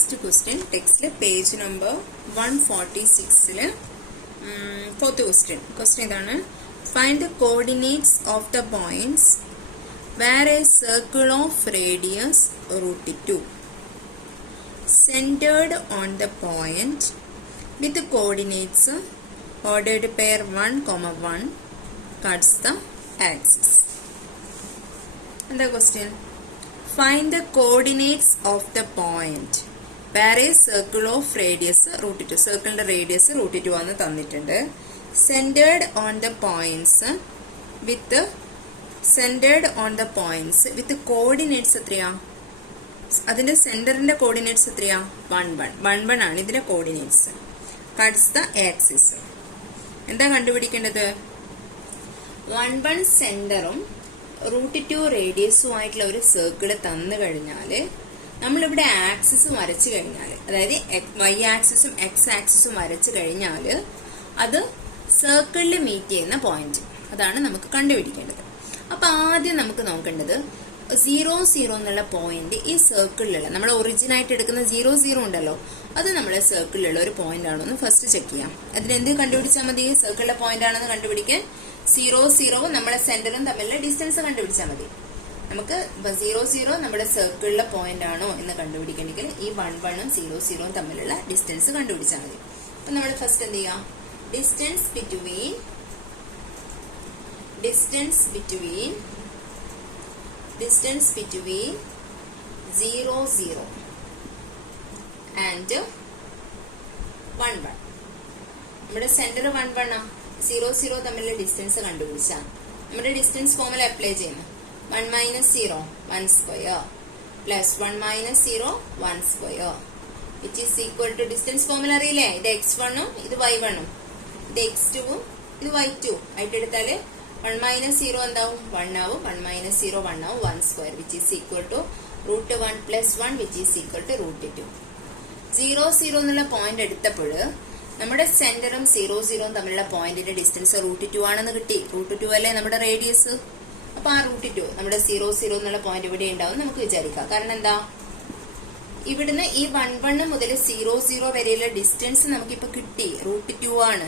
Next question, text page number 146. Fourth question. Question idana. Find the coordinates of the points where a circle of radius √2 centered on the point with the coordinates ordered pair 1, 1 cuts the axis. And the question, find the coordinates of the point where a circle of radius √2, circle radius √2 ആണ് തന്നിട്ടുണ്ട്. Centered on the points with coordinates എത്രയാ? അതിന്റെ സെന്ററിന്റെ coordinates എത്രയാ? 1 ആണ് ഇതിന്റെ coordinates. Cuts the axis. എന്താ കണ്ടുപിടിക്കേണ്ടത്? 1 സെന്ററും √2 റേഡിയസുമായിട്ടുള്ള ഒരു സർക്കിൾ തന്നു കഴിഞ്ഞാൽ നമ്മളിവിടെ ആക്സിസ് വരച്ചു കഴിഞ്ഞാൽ, അതായത് y ആക്സിസും x ആക്സിസും വരച്ചു കഴിഞ്ഞാൽ അത് സർക്കിളിൽ മീറ്റ് ചെയ്യുന്ന പോയിന്റ്, അതാണ് നമുക്ക് കണ്ടുപിടിക്കേണ്ടത്. അപ്പൊ ആദ്യം നമുക്ക് നോക്കേണ്ടത് 0, 0 എന്നുള്ള പോയിന്റ് ഈ സർക്കിളിലുള്ള, നമ്മൾ ഒറിജിൻ ആയിട്ട് എടുക്കുന്ന 0, 0 ഉണ്ടല്ലോ, അത് നമ്മളെ സർക്കിളിലുള്ള ഒരു പോയിന്റ് ആണോ എന്ന് ഫസ്റ്റ് ചെക്ക് ചെയ്യാം. അതിനെന്ത് കണ്ടുപിടിച്ചാൽ മതി? സർക്കിളിലെ പോയിന്റ് ആണെന്ന് കണ്ടുപിടിക്കാൻ 0, 0 നമ്മുടെ സെന്ററും തമ്മിലുള്ള ഡിസ്റ്റൻസ് കണ്ടുപിടിച്ചാൽ മതി. നമുക്ക് 0, 0 നമ്മുടെ സർക്കിളിലെ പോയിന്റ് ആണോ എന്ന് കണ്ടുപിടിക്കണമെങ്കിൽ ഈ 1, 1 ഉം 0, 0 ഉം തമ്മിലുള്ള ഡിസ്റ്റൻസ് കണ്ടുപിടിച്ചാൽ മതി. അപ്പൊ നമ്മൾ ഫസ്റ്റ് എന്ത് ചെയ്യാം? Distance between 0, 0 and 1, 1. നമ്മുടെ സെന്റർ 1, 1 ആ. 0, 0 തമ്മിലുള്ള ഡിസ്റ്റൻസ് കണ്ടുപിടിച്ചാൽ നമ്മുടെ ഡിസ്റ്റൻസ് ഫോർമുല അപ്ലൈ ചെയ്യുന്നു. 1 - 0 1 square plus 1 - 0 1 square which is equal to, distance formula അറിയില്ലേ? ഇത് x1 ഉം ഇത് y1 ഉം ഇത് x2 ഉം ഇത് y2 ആയിട്ട് എടുത്താല് 1 - 0 എന്താവും? 1 ആവും. 1 - 0 1 ആവും. 1 square which is equal to √1 + 1 which is equal to √2. 0, 0 എന്നുള്ള പോയിന്റ് എടുത്തപ്പോൾ നമ്മുടെ സെന്ററും 0, 0 തമ്മിലുള്ള പോയിന്റിന്റെ ഡിസ്റ്റൻസ് √2 ആണെന്ന് കിട്ടി. √2 അല്ലേ നമ്മുടെ റേഡിയസ്. അപ്പൊ ആ √2 നമ്മുടെ 0, 0 എന്നുള്ള പോയിന്റ് ഇവിടെ ഉണ്ടാവും നമുക്ക് വിചാരിക്കാം. കാരണം എന്താ? ഇവിടുന്ന് ഈ 1, 1 മുതൽ 0, 0 വരെയുള്ള ഡിസ്റ്റൻസ് നമുക്കിപ്പോ കിട്ടി. √2 ആണ്.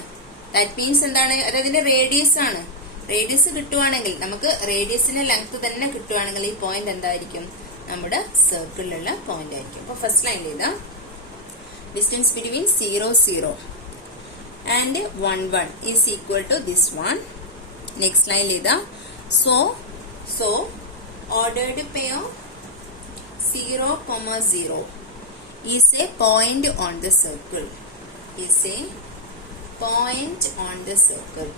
ദാറ്റ് മീൻസ് എന്താണ്? അത് അതിന്റെ റേഡിയസ് ആണ്. റേഡിയസ് കിട്ടുവാണെങ്കിൽ, നമുക്ക് റേഡിയസിന്റെ ലെങ്ത് തന്നെ കിട്ടുവാണെങ്കിൽ ഈ പോയിന്റ് എന്തായിരിക്കും? നമ്മുടെ സർക്കിളിലുള്ള പോയിന്റ് ആയിരിക്കും. അപ്പൊ ഫസ്റ്റ് ലൈനിൽ ഇതാ distance between 0, 0 and 1, 1 is equal to this one. Next line ഇതാ so ordered pair 0, 0 is a point on the circle. Is a point on the circle.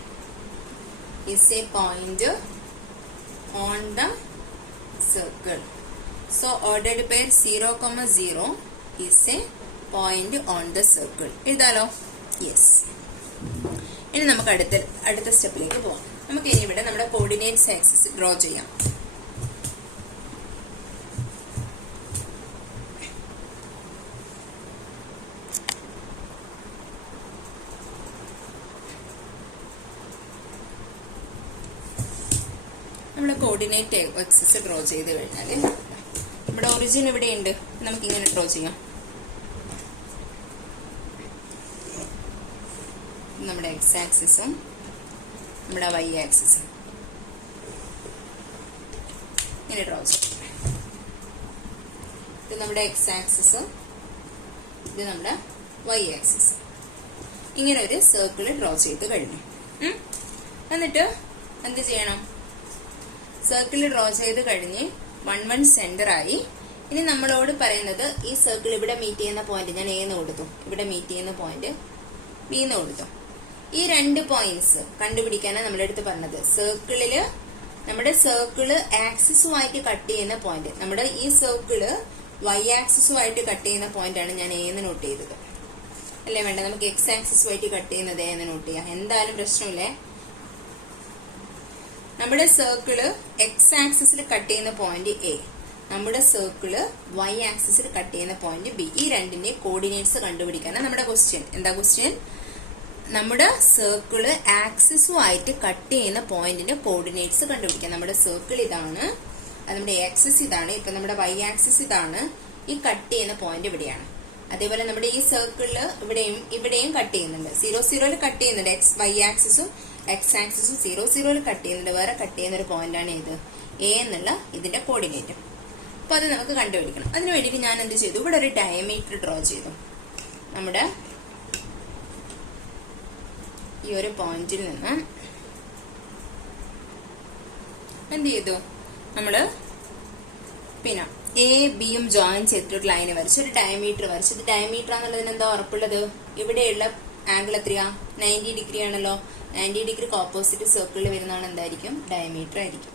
Is a point on the circle. So ordered pair 0, 0 is a point on the circle. എഴുതാലോ? Yes. ഇനി നമുക്ക് അടുത്ത സ്റ്റെപ്പിലേക്ക് പോവാം. നമുക്ക് ഇനി ഇവിടെ നമ്മുടെ coordinates axis draw ചെയ്യാം. നമ്മുടെ കോർഡിനേറ്റ് ആക്സിസ് ഡ്രോ ചെയ്ത് കഴിഞ്ഞാൽ നമ്മുടെ ഒറിജിൻ ഇവിടെയുണ്ട്. നമുക്ക് ഇങ്ങനെ ഡ്രോ ചെയ്യാം. നമ്മുടെ x ആക്സിസും നമ്മുടെ y ആക്സിസും ഇങ്ങനെ ഡ്രോ ചെയ്യാം. ഇത് നമ്മുടെ x ആക്സിസ്, ഇത് നമ്മുടെ y ആക്സിസ്. ഇങ്ങനെ ഒരു സർക്കിൾ ഡ്രോ ചെയ്ത് കഴിഞ്ഞു. എന്നിട്ട് എന്ത് ചെയ്യണം? സർക്കിൾ ഡ്രോ ചെയ്ത് കഴിഞ്ഞ് 1, 1 സെന്റർ ആയി. ഇനി നമ്മളോട് പറയുന്നത് ഈ സർക്കിൾ ഇവിടെ മീറ്റ് ചെയ്യുന്ന പോയിന്റ് ഞാൻ A എന്ന് കൊടുത്തു, ഇവിടെ മീറ്റ് ചെയ്യുന്ന പോയിന്റ് B എന്ന് കൊടുത്തു. ഈ 2 പോയിന്റ്സ് കണ്ടുപിടിക്കാനാണ് നമ്മുടെ അടുത്ത് പറഞ്ഞത്. സർക്കിളില് നമ്മുടെ സർക്കിള് ആക്സിസുമായിട്ട് കട്ട് ചെയ്യുന്ന പോയിന്റ്, നമ്മുടെ ഈ സർക്കിള് y ആക്സിസുമായിട്ട് കട്ട് ചെയ്യുന്ന പോയിന്റ് ആണ് ഞാൻ A എന്ന് നോട്ട് ചെയ്തത്. അല്ലേ വേണ്ട? നമുക്ക് x ആക്സിസുമായിട്ട് കട്ട് ചെയ്യുന്നത് A എന്ന് നോട്ട് ചെയ്യാം. എന്തായാലും പ്രശ്നമില്ലേ? നമ്മുടെ സർക്കിള് x ആക്സിസിൽ കട്ട് ചെയ്യുന്ന പോയിന്റ് A, നമ്മുടെ സർക്കിള് y ആക്സിസിൽ കട്ട് ചെയ്യുന്ന പോയിന്റ് B. ഈ രണ്ടിന്റെ കോർഡിനേറ്റ്സ് കണ്ടുപിടിക്കാനാണ് നമ്മുടെ ക്വസ്റ്റ്യൻ. എന്താ ക്വസ്റ്റ്യൻ? നമ്മുടെ സർക്കിള് ആക്സിസുമായിട്ട് കട്ട് ചെയ്യുന്ന പോയിന്റിന്റെ കോർഡിനേറ്റ്സ് കണ്ടുപിടിക്കാം. നമ്മുടെ സർക്കിൾ ഇതാണ്, അത് നമ്മുടെ ആക്സിസ് ഇതാണ്, ഇപ്പൊ നമ്മുടെ y ആക്സിസ് ഇതാണ്, ഈ കട്ട് ചെയ്യുന്ന പോയിന്റ് ഇവിടെയാണ്. അതേപോലെ നമ്മുടെ ഈ സർക്കിളിൽ ഇവിടെയും കട്ട് ചെയ്യുന്നുണ്ട്. 0 0 കട്ട് ചെയ്യുന്നുണ്ട്. y ആക്സിസും x ആക്സിസും 0 0 കട്ട് ചെയ്യുന്നുണ്ട്. വേറെ കട്ട് ചെയ്യുന്ന ഒരു പോയിന്റ് ആണ് ഇത് എ എന്നുള്ള ഇതിന്റെ കോർഡിനേറ്റ്. അപ്പൊ അത് നമുക്ക് കണ്ടുപിടിക്കണം. അതിന് വേണ്ടിയിട്ട് ഞാൻ എന്ത് ചെയ്തു, ഇവിടെ ഒരു ഡയമീറ്റർ ഡ്രോ ചെയ്തു. നമ്മുടെ ഈ ഒരു പോയിന്റിൽ നിന്ന് എന്ത് ചെയ്തു, നമ്മള് പിന്നെ എ ബിയും ജോയിൻ ചെയ്തിട്ട് ലൈന് വരച്ചു, ഒരു ഡയമീറ്റർ വരച്ചു. ഇത് ഡയമീറ്റർ ആണെന്നുള്ളതിന് എന്താ ഉറപ്പുള്ളത്, ഇവിടെയുള്ള ആംഗിൾ എത്രയാ, 90 ഡിഗ്രി ആണല്ലോ. 90 ഡിഗ്രിക്ക് ഓപ്പോസിറ്റ് സർക്കിളിൽ വരുന്നതാണ് എന്തായിരിക്കും, ഡയമീറ്റർ ആയിരിക്കും.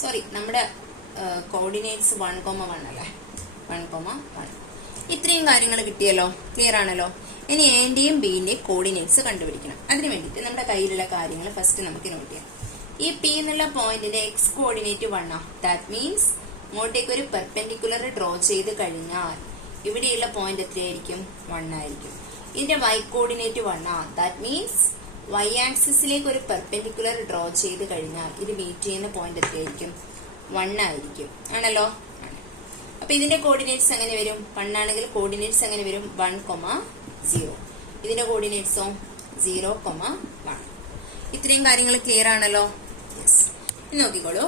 സോറി, നമ്മുടെ കോർഡിനേറ്റ്സ് 1,1 അല്ലേ, 1,1. ഇത്രയും കാര്യങ്ങൾ കിട്ടിയല്ലോ, ക്ലിയർ ആണല്ലോ. ഇനി എന്റെയും ബിന്റെയും കോർഡിനേറ്റ്സ് കണ്ടുപിടിക്കണം. അതിന് വേണ്ടിയിട്ട് നമ്മുടെ കയ്യിലുള്ള കാര്യങ്ങൾ ഫസ്റ്റ് നമുക്ക് നോട്ട് ചെയ്യാം. ഈ പി എന്നുള്ള പോയിന്റിന്റെ എക്സ് കോർഡിനേറ്റ് 1 ദാറ്റ് മീൻസ് ഇങ്ങോട്ടേക്ക് ഒരു പെർപെൻഡിക്കുലർ ഡ്രോ ചെയ്ത് കഴിഞ്ഞാൽ ഇവിടെയുള്ള പോയിന്റ് എത്രയായിരിക്കും, 1 ആയിരിക്കും. ഇതിന്റെ Y coordinate 1 that means Y ആക്സിസിലേക്ക് ഒരു പെർപെൻഡിക്കുലർ ഡ്രോ ചെയ്ത് കഴിഞ്ഞാൽ ഇത് മീറ്റ് ചെയ്യുന്ന പോയിന്റ് എത്രയായിരിക്കും, 1 ആയിരിക്കും. ആണല്ലോ. അപ്പൊ ഇതിന്റെ കോർഡിനേറ്റ്സ് എങ്ങനെ വരും, 1 ആണെങ്കിൽ കോർഡിനേറ്റ്സ് എങ്ങനെ വരും, 1,0. ഇതിന്റെ കോർഡിനേറ്റ്സോ 0,1. ഇത്രയും കാര്യങ്ങൾ ക്ലിയർ ആണല്ലോ. നോക്കിക്കോളൂ,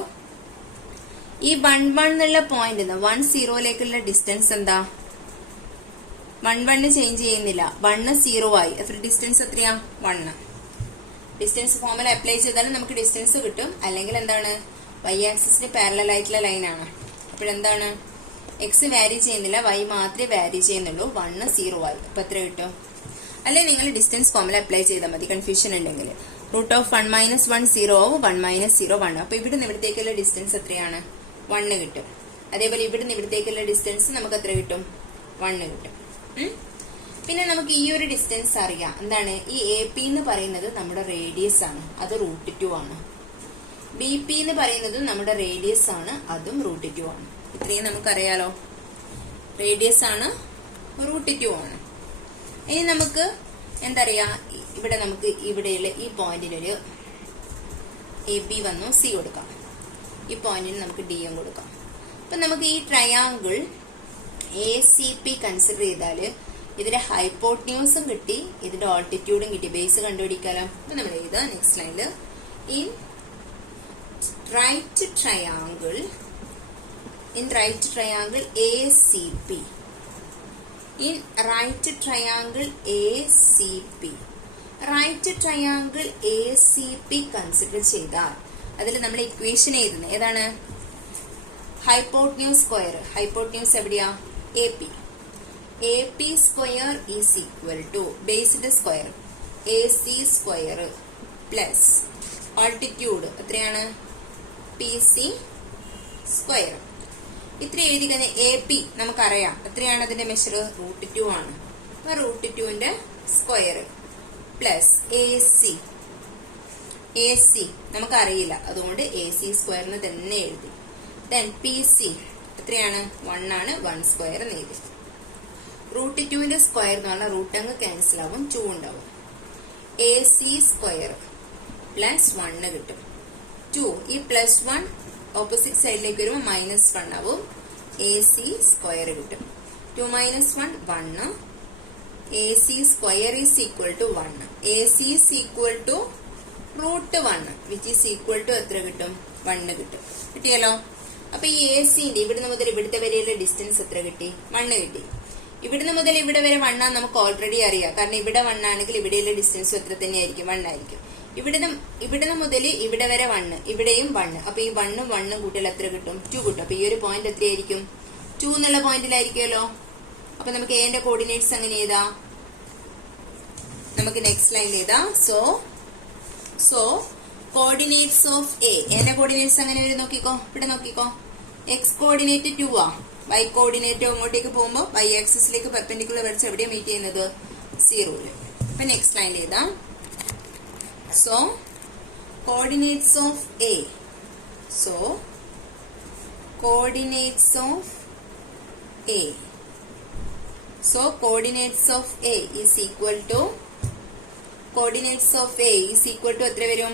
ഈ 1,1 എന്നുള്ള പോയിന്റ് 1 0ലേക്കുള്ള ഡിസ്റ്റൻസ് എന്താ, 1,1 ചേഞ്ച് ചെയ്യുന്നില്ല, 1 0 ആയി. അത്ര ഡിസ്റ്റൻസ് എത്രയാ, 1. ഡിസ്റ്റൻസ് ഫോർമുല അപ്ലൈ ചെയ്താലും നമുക്ക് ഡിസ്റ്റൻസ് കിട്ടും. അല്ലെങ്കിൽ എന്താണ്, വൈ ആക്സിസിന് പാരലൽ ആയിട്ടുള്ള ലൈനാണ്. അപ്പോഴെന്താണ്, എക്സ് വാരി ചെയ്യുന്നില്ല, വൈ മാത്രമേ വാരി ചെയ്യുന്നുള്ളൂ. 1 0 ആയി. അപ്പൊ എത്ര കിട്ടും, അല്ലെ നിങ്ങൾ ഡിസ്റ്റൻസ് ഫോർമുല അപ്ലൈ ചെയ്താൽ മതി, കൺഫ്യൂഷൻ ഉണ്ടെങ്കിൽ. √1 - 1 0 ആവും, 1 - 0 1. അപ്പൊ ഇവിടുന്ന് ഇവിടത്തേക്കുള്ള ഡിസ്റ്റൻസ് എത്രയാണ്, 1 കിട്ടും. അതേപോലെ ഇവിടുന്ന് ഇവിടത്തേക്കുള്ള ഡിസ്റ്റൻസ് നമുക്ക് എത്ര കിട്ടും, 1 കിട്ടും. പിന്നെ നമുക്ക് ഈ ഒരു ഡിസ്റ്റൻസ് അറിയാം, എന്താണ്, ഈ എ പി എന്ന് പറയുന്നത് നമ്മുടെ റേഡിയസ് ആണ്, അത് √2 ആണ്. ബി പി എന്ന് പറയുന്നത് നമ്മുടെ റേഡിയസ് ആണ്, അതും √2 ആണ്. ഇത്രയും നമുക്കറിയാലോ, റേഡിയസ് ആണ്, √2 ആണ്. ഇനി നമുക്ക് എന്തറിയാ, ഇവിടെ നമുക്ക് ഇവിടെയുള്ള ഈ പോയിന്റിനൊരു എ ബി വന്നു, സി കൊടുക്കാം. ഈ പോയിന്റിന് നമുക്ക് ഡി എം കൊടുക്കാം. അപ്പൊ നമുക്ക് ഈ triangle A C P consider ചെയ്താല് ഇതിന്റെ ഹൈപ്പോട്ന്യൂസും കിട്ടി, ഇതിന്റെ ഓൾട്ടിറ്റ്യൂഡും കിട്ടി. ബേസ് കണ്ടുപിടിക്കാലോ. അപ്പൊ നമ്മൾ എഴുതാം നെക്സ്റ്റ് ലൈനില്, in right triangle ACP. In right triangle ACP. Right triangle ACP consider ചെയ്താൽ അതിൽ നമ്മൾ ഇക്വേഷൻ എഴുതുന്നത് ഏതാണ്, ഹൈപ്പോട്ന്യൂസ് സ്ക്വയർ. ഹൈപ്പോട്ന്യൂസ് എവിടെയാ, AP square is equal to ബേസിന്റെ square AC square plus altitude എത്രയാണ്, PC സ്ക്വയർ. ഇത്ര എഴുതി കഴിഞ്ഞാൽ AP നമുക്കറിയാം എത്രയാണ്, അതിന്റെ മെഷർ √2 ആണ്. അപ്പൊ √2ന്റെ സ്ക്വയർ പ്ലസ് AC നമുക്കറിയില്ല, അതുകൊണ്ട് AC സ്ക്വയറിന് തന്നെ എഴുതി. ദെൻ PC എത്രയാണ്, 1 ആണ്, 1 സ്ക്വയർ എന്ന് എഴുതി. √2ന്റെ സ്ക്വയർ എന്ന് പറഞ്ഞാൽ റൂട്ട് അങ്ങ് ക്യാൻസൽ ആവും, 2 ഉണ്ടാവും. AC സ്ക്വയർ പ്ലസ് 1 കിട്ടും. 2 ഈ +1 ഓപ്പോസിറ്റ് സൈഡിലേക്ക് വരുമ്പോൾ -1 ആവും. AC സ്ക്വയർ കിട്ടും. 2 - 1 1. AC square is equal to 1. AC is equal to √1 which is equal to എത്ര കിട്ടും, 1 കിട്ടും. കിട്ടിയല്ലോ. അപ്പൊ ഈ ACന്റെ ഇവിടുന്ന് മുതൽ ഇവിടുത്തെ വരെയുള്ള ഡിസ്റ്റൻസ് എത്ര കിട്ടി, 1 കിട്ടി. ഇവിടുന്ന് മുതൽ ഇവിടെ വരെ 1 നമുക്ക് ഓൾറെഡി അറിയാം, കാരണം ഇവിടെ 1 ആണെങ്കിൽ ഇവിടെയുള്ള ഡിസ്റ്റൻസ് എത്ര തന്നെയായിരിക്കും, 1 ആയിരിക്കും. ഇവിടുന്ന് മുതൽ ഇവിടെ വരെ 1, ഇവിടെയും 1. അപ്പൊ ഈ 1 ഉം 1 കൂട്ടിയാൽ എത്ര കിട്ടും, 2 കിട്ടും. അപ്പൊ ഈ ഒരു പോയിന്റ് എത്രയായിരിക്കും, 2 എന്നുള്ള പോയിന്റിലായിരിക്കുമല്ലോ. അപ്പൊ നമുക്ക് എന്റെ കോർഡിനേറ്റ്സ് എങ്ങനെ എഴുതാം, നമുക്ക് നെക്സ്റ്റ് ലൈൻ എഴുതാം. സോ കോർഡിനേറ്റ്സ് ഓഫ് എന്റെ കോർഡിനേറ്റ്സ് എങ്ങനെ വരും നോക്കിക്കോ, ഇവിടെ നോക്കിക്കോ. എക്സ് കോർഡിനേറ്റ് 2 ആ, വൈ കോർഡിനേറ്റ് അങ്ങോട്ടേക്ക് പോകുമ്പോൾ വൈ ആക്സിസിലേക്ക് പെർപെൻഡിക്കുലർ വരച്ച് എവിടെയാണ് മീറ്റ് ചെയ്യുന്നത്, 0. അപ്പൊ നെക്സ്റ്റ് ലൈൻ എഴുതാം. So, coordinates of A. So, coordinates of A. So, coordinates of A is equal to എത്ര വരും,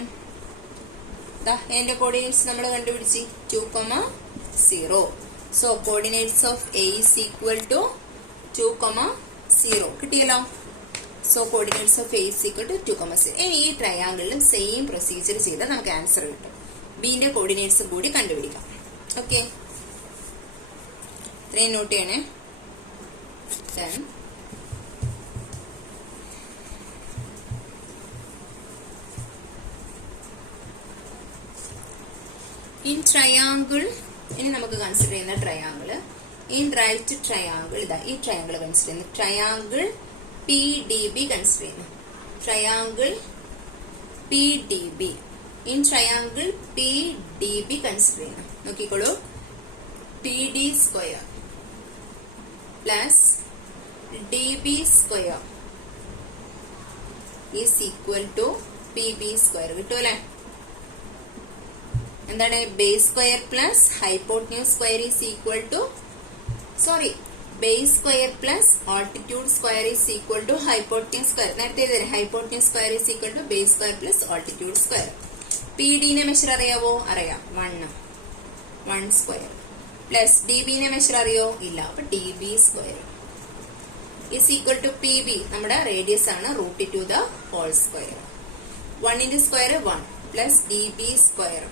എന്റെ കോർഡിനേറ്റ്സ് നമ്മൾ കണ്ടുപിടിച്ച് 2,0. So, coordinates of A is equal to 2,0 കിട്ടിയല്ലോ. So coordinates of A is equal to 2,0. ഇനി ഈ ട്രയാങ്കിളിലും same procedure ചെയ്താൽ നമുക്ക് ആൻസർ കിട്ടും. ബിന്റെ കോർഡിനേറ്റ്സ് കൂടി കണ്ടുപിടിക്കാം. ഓക്കെ, ഇത്രയും നോട്ട് ചെയ്യണേ. Then in triangle, ഇനി നമുക്ക് കൺസിഡർ ചെയ്യുന്ന ട്രയാങ്കിൾ ഇൻ റൈറ്റ് ട്രയാങ്കിൾ, ഇതാ ഈ ട്രയാങ്കിൾ കൺസിഡർ ചെയ്യുന്നു. ട്രയാങ്കിൾ PDB കൺസിഡർ ചെയ്യുന്നു. Triangle PDB, in triangle PDB consider ചെയ്യുന്നു. നോക്കിക്കോളൂ, PD square plus DB square is equal to PB square കിട്ടും അല്ലെ. എന്താണ് base square plus hypotenuse square is equal to, sorry, base square plus altitude square is equal to hypotenuse square. നേരത്തെ എഴുതി hypotenuse square is equal to base square plus altitude square. PDനെ measure അറിയാവോ? അറിയാം, 1 square plus DBനെ measure അറിയോ? ഇല്ല. അപ്പൊ DB square is equal to PB, നമ്മുടെ radius ആണ്, √2 ദ ഹോൾ സ്ക്വയർ. 1 ന്റെ സ്ക്വയർ 1 പ്ലസ് DB സ്ക്വയർ,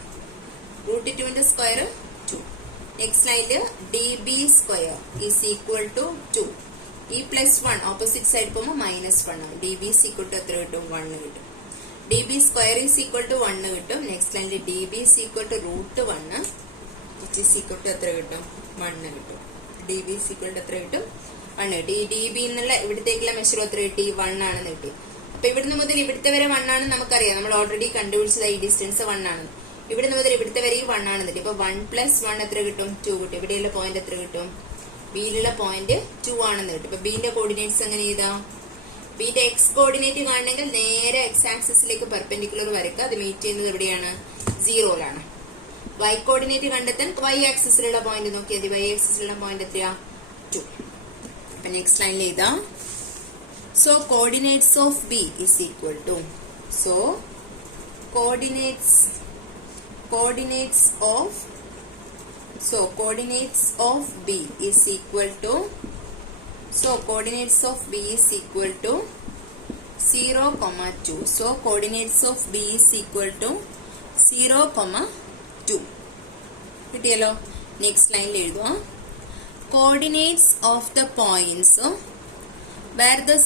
√2 ന്റെ സ്ക്വയർ 2. നെക്സ്റ്റ് ലൈനില് DB square is equal to 2. ഈ പ്ലസ് 1 ഓപ്പോസിറ്റ് സൈഡ് പോകുമ്പോൾ -1 ആണ്. DB ഈസ് ഈക്വൽ ടു എത്ര കിട്ടും? 1 കിട്ടും. DB square is equal to 1 കിട്ടും. നെക്സ്റ്റ് ലൈനില് DB is equal to √1 which is equal to എത്ര കിട്ടും? 1 കിട്ടും. DB ഈസ് ഈക്വൽ ടു എത്ര കിട്ടും? 1 കിട്ടി. ഈ DB എന്നുള്ള ഇവിടത്തേക്കുള്ള മെഷർ എത്ര കിട്ടി? 1 ആണെന്ന് കിട്ടി. അപ്പൊ ഇവിടുന്ന് മുതൽ ഇവിടുത്തെ വരെ 1 ആണെന്ന് നമുക്കറിയാം. നമ്മൾ ഓൾറെഡി കണ്ടുപിടിച്ചത് ഈ ഡിസ്റ്റൻസ് 1 ആണ്. ഇവിടുന്ന് മുതൽ ഇവിടുത്തെ വരെ 1 ആണെന്ന് കിട്ടി. ഇപ്പൊ 1 പ്ലസ് 1 എത്ര കിട്ടും? 2 കിട്ടും. ഇവിടെയുള്ള പോയിന്റ് എത്ര കിട്ടും? ബിയിലുള്ള പോയിന്റ് 2 ആണെന്ന് കിട്ടും. ഇപ്പൊ ബിന്റെ കോർഡിനേറ്റ്സ് എങ്ങനെ ചെയ്താ? ബിന്റെ എക്സ് കോർഡിനേറ്റ് കാണണമെങ്കിൽ നേരെ എക്സ് ആക്സിസിലേക്ക് പെർപെൻഡിക്കുലർ വരയ്ക്കുക. അത് മീറ്റ് ചെയ്യുന്നത് എവിടെയാണ്? 0യിലാണ്. വൈ കോർഡിനേറ്റ് കണ്ടെത്താൻ വൈ ആക്സിസിലുള്ള പോയിന്റ് നോക്കിയാൽ വൈ ആക്സിസിലുള്ള പോയിന്റ് എത്രയാ? 2. അപ്പൊ നെക്സ്റ്റ് ലൈനിൽ എഴുതാ. So coordinates of B is equal to, so coordinates of B is equal to, so coordinates of B is equal to 0, 2. So coordinates of B is equal to 0, 2. കിട്ടിയല്ലോ. Next ലൈനിൽ എഴുതുക. Coordinates of the points where the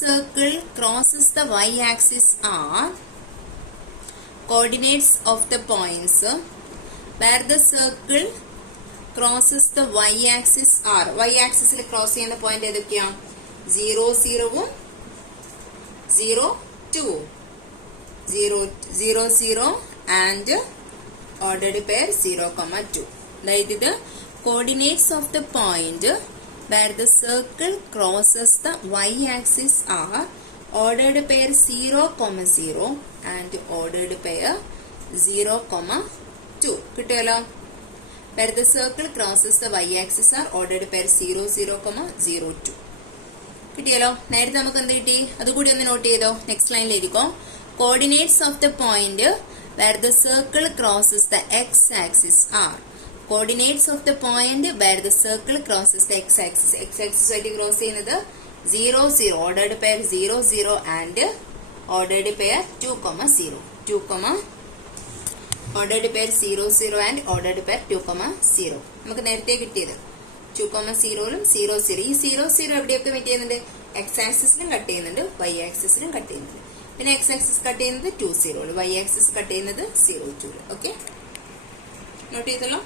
circle crosses the y-axis are, coordinates of the points where the circle crosses the y-axis are, y-axis cross ചെയ്യുന്ന point ഏതൊക്കെയാ? 0, 0 0, 2, 0, 0 and ordered pair 0, 2. അതായത് ഇത് coordinates of the point where the circle crosses the y-axis are ordered pair 0, 0 and ordered pair 0, 2. കിട്ടിയല്ലോ. where the circle crosses the y-axis are ordered pair 0, 0, 0, 2. കിട്ടിയല്ലോ. നേരത്തെ നമുക്ക് എന്ത് കിട്ടി? അതുകൂടി ഒന്ന് നോട്ട് ചെയ്തോ. നെക്സ്റ്റ് ലൈനിൽ എഴുതിക്കോ. coordinates of the point where the circle crosses the x-axis are, coordinates of the point where the circle crosses the x-axis. x-axis ആയിട്ട് ക്രോസ് ചെയ്യുന്നത് 0, 0 ordered pair 0, 0 and ordered pair 2, 0. ordered pair 0, 0 and ordered pair 2, 0. നമുക്ക് നേരത്തെ കിട്ടിയത് 2, 0ലും 0, 0. ഈ 0, 0 എവിടെയൊക്കെ meet ചെയ്യുന്നുണ്ട്? X ആക്സിസിലും cut ചെയ്യുന്നുണ്ട്, Y ആക്സിസിലും cut ചെയ്യുന്നുണ്ട്. പിന്നെ എക്സ് ആക്സിസ് കട്ട് ചെയ്യുന്നത് 2, 0, വൈ ആക്സിസ് കട്ട് ചെയ്യുന്നത് 0, 2. ഓക്കെ, നോട്ട് ചെയ്തല്ലോ.